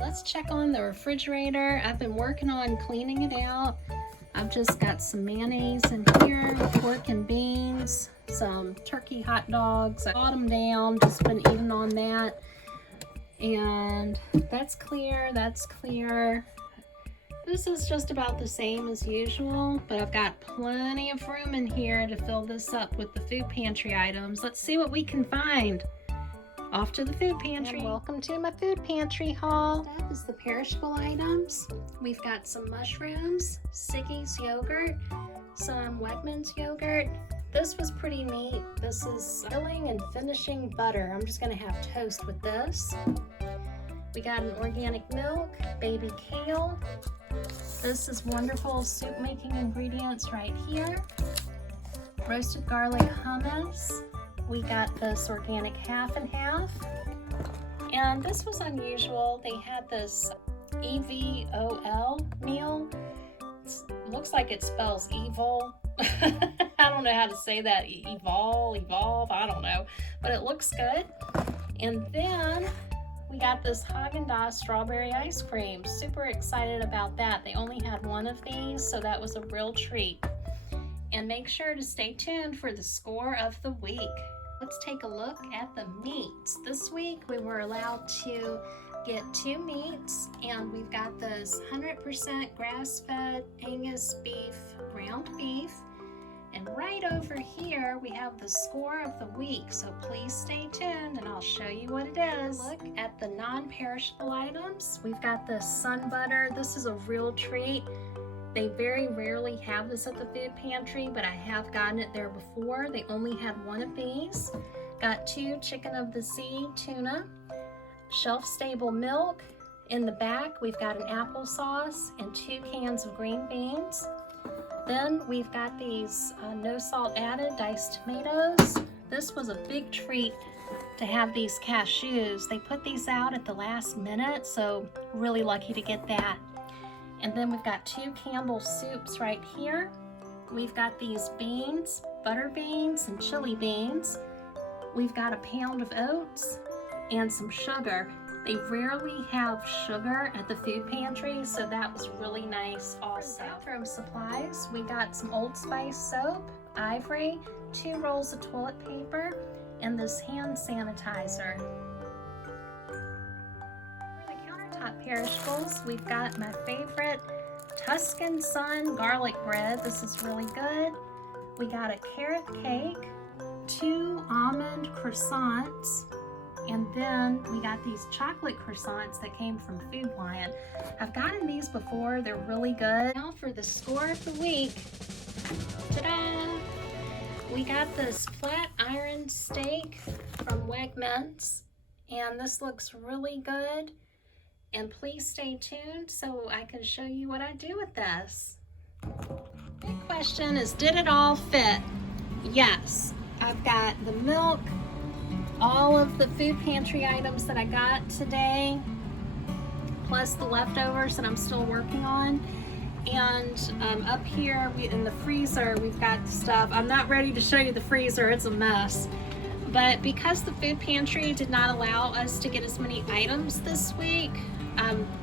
Let's check on the refrigerator. I've been working on cleaning it out. I've just got some mayonnaise in here, pork and beans, some turkey hot dogs. I brought them down, just been eating on that. And that's clear, that's clear. This is just about the same as usual, but I've got plenty of room in here to fill this up with the food pantry items. Let's see what we can find. Off to the food pantry. And welcome to my food pantry haul. That is the perishable items. We've got some mushrooms, Siggy's yogurt, some Wegmans yogurt. This was pretty neat. This is filling and finishing butter. I'm just gonna have toast with this. We got an organic milk, baby kale. This is wonderful soup making ingredients right here. Roasted garlic hummus. We got this organic half and half. And this was unusual. They had this EVOL meal. Looks like it spells evil. I don't know how to say that. Evolve, I don't know. But it looks good. And then we got this Haagen-Dazs strawberry ice cream. Super excited about that. They only had one of these, so that was a real treat. And make sure to stay tuned for the score of the week. Let's take a look at the meats. This week we were allowed to get 2 meats, and we've got this 100% grass-fed Angus beef, ground beef. And right over here we have the score of the week, so please stay tuned and I'll show you what it is. Look at the non-perishable items. We've got the sun butter. This is a real treat. They very rarely have this at the food pantry, but I have gotten it there before. They only had one of these. Got 2 chicken of the sea tuna, shelf-stable milk. In the back, we've got an applesauce and 2 cans of green beans. Then we've got these no salt added diced tomatoes. This was a big treat to have these cashews. They put these out at the last minute, so really lucky to get that. And then we've got 2 Campbell soups right here. We've got these beans, butter beans and chili beans. We've got a pound of oats and some sugar. They rarely have sugar at the food pantry, so that was really nice also. For bathroom supplies, we got some Old Spice soap, Ivory, 2 rolls of toilet paper, and this hand sanitizer. Top perishables, we've got my favorite Tuscan Sun garlic bread. This is really good. We got a carrot cake, 2 almond croissants, and then we got these chocolate croissants that came from Food Lion. I've gotten these before, they're really good. Now for the score of the week. Ta-da! We got this flat iron steak from Wegmans, and this looks really good. And please stay tuned so I can show you what I do with this. Big question is, did it all fit? Yes. I've got the milk, all of the food pantry items that I got today, plus the leftovers that I'm still working on. And up here in the freezer, we've got stuff. I'm not ready to show you the freezer, it's a mess. But because the food pantry did not allow us to get as many items this week,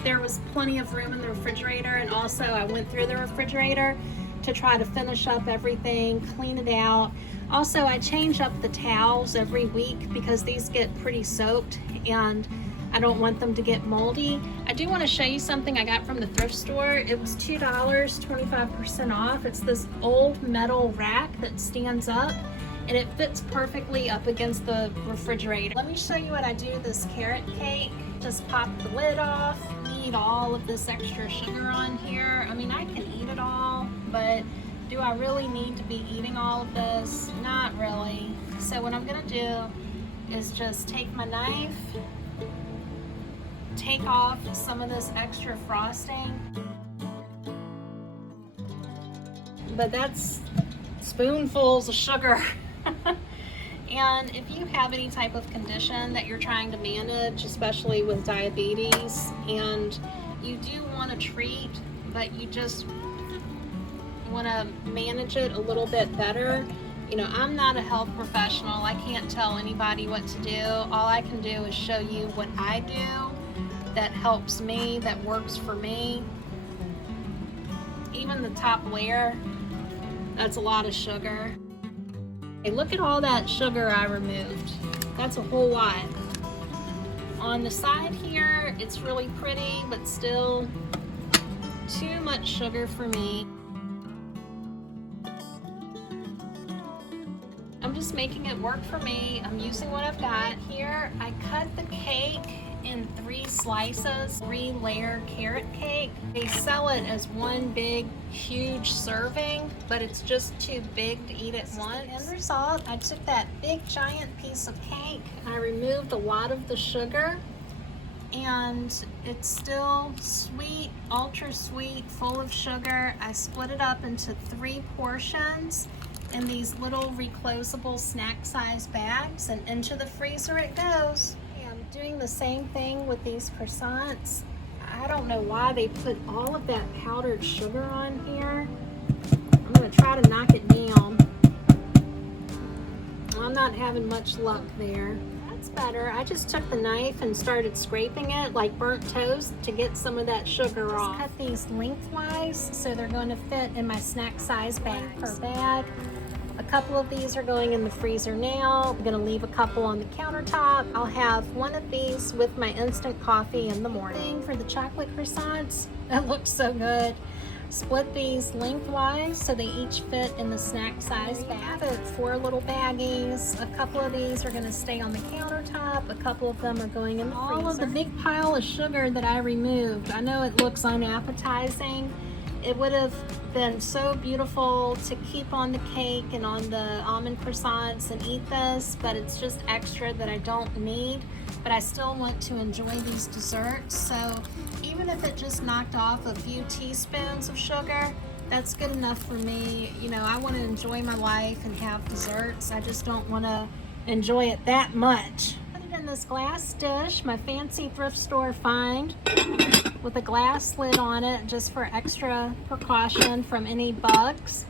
there was plenty of room in the refrigerator, and also I went through the refrigerator to try to finish up everything, clean it out. Also, I change up the towels every week because these get pretty soaked and I don't want them to get moldy. I do want to show you something I got from the thrift store. It was $2, 25% off. It's this old metal rack that stands up, and it fits perfectly up against the refrigerator. Let me show you what I do with this carrot cake. Just pop the lid off, eat all of this extra sugar on here. I mean, I can eat it all, but do I really need to be eating all of this? Not really. So what I'm gonna do is just take my knife, take off some of this extra frosting. But that's spoonfuls of sugar. And if you have any type of condition that you're trying to manage, especially with diabetes, and you do want a treat, but you just want to manage it a little bit better, you know, I'm not a health professional. I can't tell anybody what to do. All I can do is show you what I do that helps me, that works for me. Even the top layer, that's a lot of sugar. Hey, look at all that sugar I removed. That's a whole lot. On the side here, it's really pretty, but still too much sugar for me. I'm just making it work for me. I'm using what I've got. Here, I cut the cake in 3 slices, 3-layer carrot cake. They sell it as one big, huge serving, but it's just too big to eat at once. End result, I took that big, giant piece of cake. I removed a lot of the sugar, and it's still sweet, ultra sweet, full of sugar. I split it up into 3 portions in these little reclosable snack size bags, and into the freezer it goes. I'm doing the same thing with these croissants. I don't know why they put all of that powdered sugar on here. I'm gonna try to knock it down. I'm not having much luck there. That's better. I just took the knife and started scraping it like burnt toast to get some of that sugar off. Cut these lengthwise so they're going to fit in my snack size bag per bag. A couple of these are going in the freezer now. I'm gonna leave a couple on the countertop. I'll have one of these with my instant coffee in the morning. For the chocolate croissants, that looks so good. Split these lengthwise so they each fit in the snack size bag. 4 little baggies. A couple of these are gonna stay on the countertop. A couple of them are going in the freezer. All of the big pile of sugar that I removed. I know it looks unappetizing. It would have been so beautiful to keep on the cake and on the almond croissants and eat this, but it's just extra that I don't need. But I still want to enjoy these desserts, so even if it just knocked off a few teaspoons of sugar, that's good enough for me. You know, I want to enjoy my life and have desserts. I just don't want to enjoy it that much. Put it in this glass dish, my fancy thrift store find, with a glass lid on it just for extra precaution from any bugs.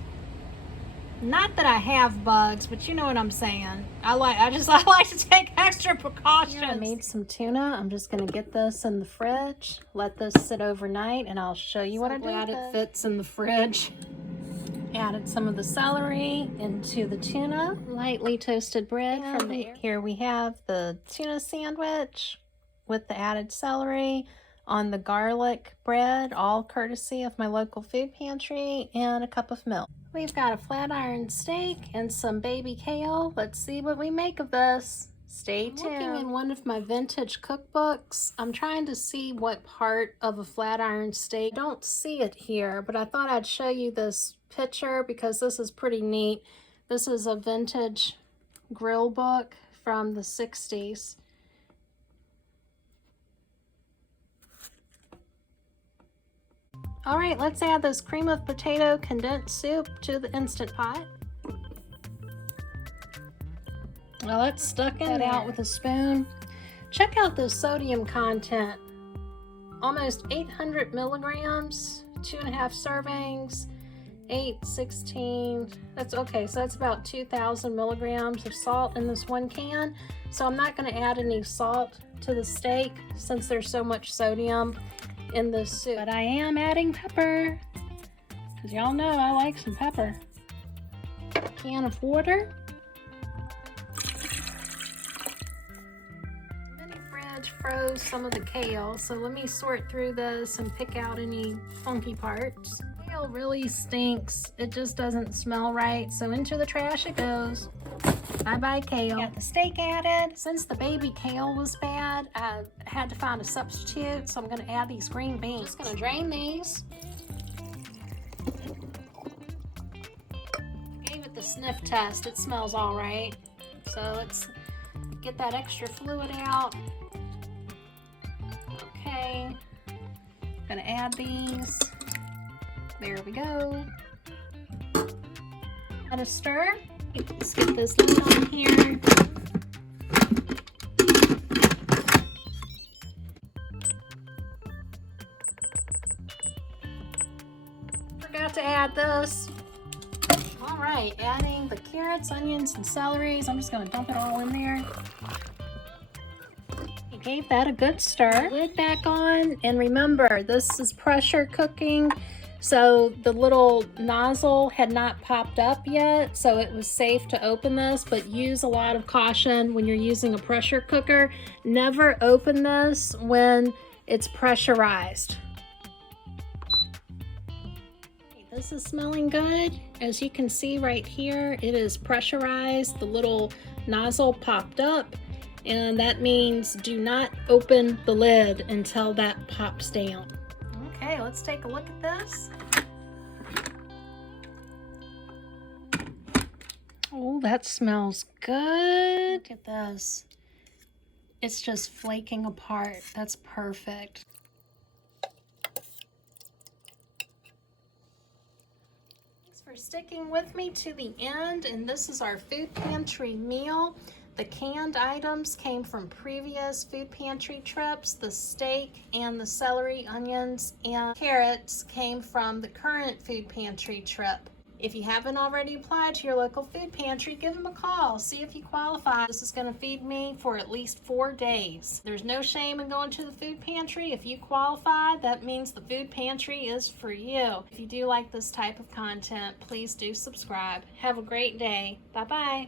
Not that I have bugs, but you know what I'm saying. I like to take extra precautions. Here I made some tuna. I'm just gonna get this in the fridge, let this sit overnight, and I'll show you what I did. Glad it fits in the fridge. Added some of the celery into the tuna. Lightly toasted bread from the air. Here we have the tuna sandwich with the added celery on the garlic bread, all courtesy of my local food pantry, and a cup of milk. We've got a flat iron steak and some baby kale. Let's see what we make of this. Stay tuned. I'm looking in one of my vintage cookbooks. I'm trying to see what part of a flat iron steak. I don't see it here, but I thought I'd show you this picture because this is pretty neat. This is a vintage grill book from the 60s. All right, let's add this cream of potato condensed soup to the Instant Pot. Well, it's stuck in there. Out with a spoon. Check out the sodium content. Almost 800 milligrams, 2.5 servings, 8, 16. That's okay, so that's about 2,000 milligrams of salt in this one can. So I'm not going to add any salt to the steak since there's so much sodium in this soup. But I am adding pepper, because y'all know I like some pepper. A can of water. In the fridge froze some of the kale, so let me sort through this and pick out any funky parts. Kale really stinks. It just doesn't smell right, so into the trash it goes. Bye-bye kale. Got the steak added. Since the baby kale was bad, I had to find a substitute, so I'm going to add these green beans. Just going to drain these. Gave it the sniff test. It smells all right. So let's get that extra fluid out. Okay. Going to add these. There we go. Add a stir. Let's get this lid on here. Forgot to add this. All right, adding the carrots, onions, and celeries. I'm just gonna dump it all in there. Gave that a good stir. Lid back on, and remember, this is pressure cooking, so the little nozzle had not popped up yet, so it was safe to open this, but use a lot of caution when you're using a pressure cooker. Never open this when it's pressurized. This is smelling good. As you can see right here, it is pressurized. The little nozzle popped up, and that means do not open the lid until that pops down. Okay, let's take a look at this. Oh, that smells good. Look at this. It's just flaking apart. That's perfect. Thanks for sticking with me to the end, and this is our food pantry meal. The canned items came from previous food pantry trips. The steak and the celery, onions, and carrots came from the current food pantry trip. If you haven't already applied to your local food pantry, give them a call. See if you qualify. This is going to feed me for at least 4 days. There's no shame in going to the food pantry. If you qualify, that means the food pantry is for you. If you do like this type of content, please do subscribe. Have a great day. Bye-bye.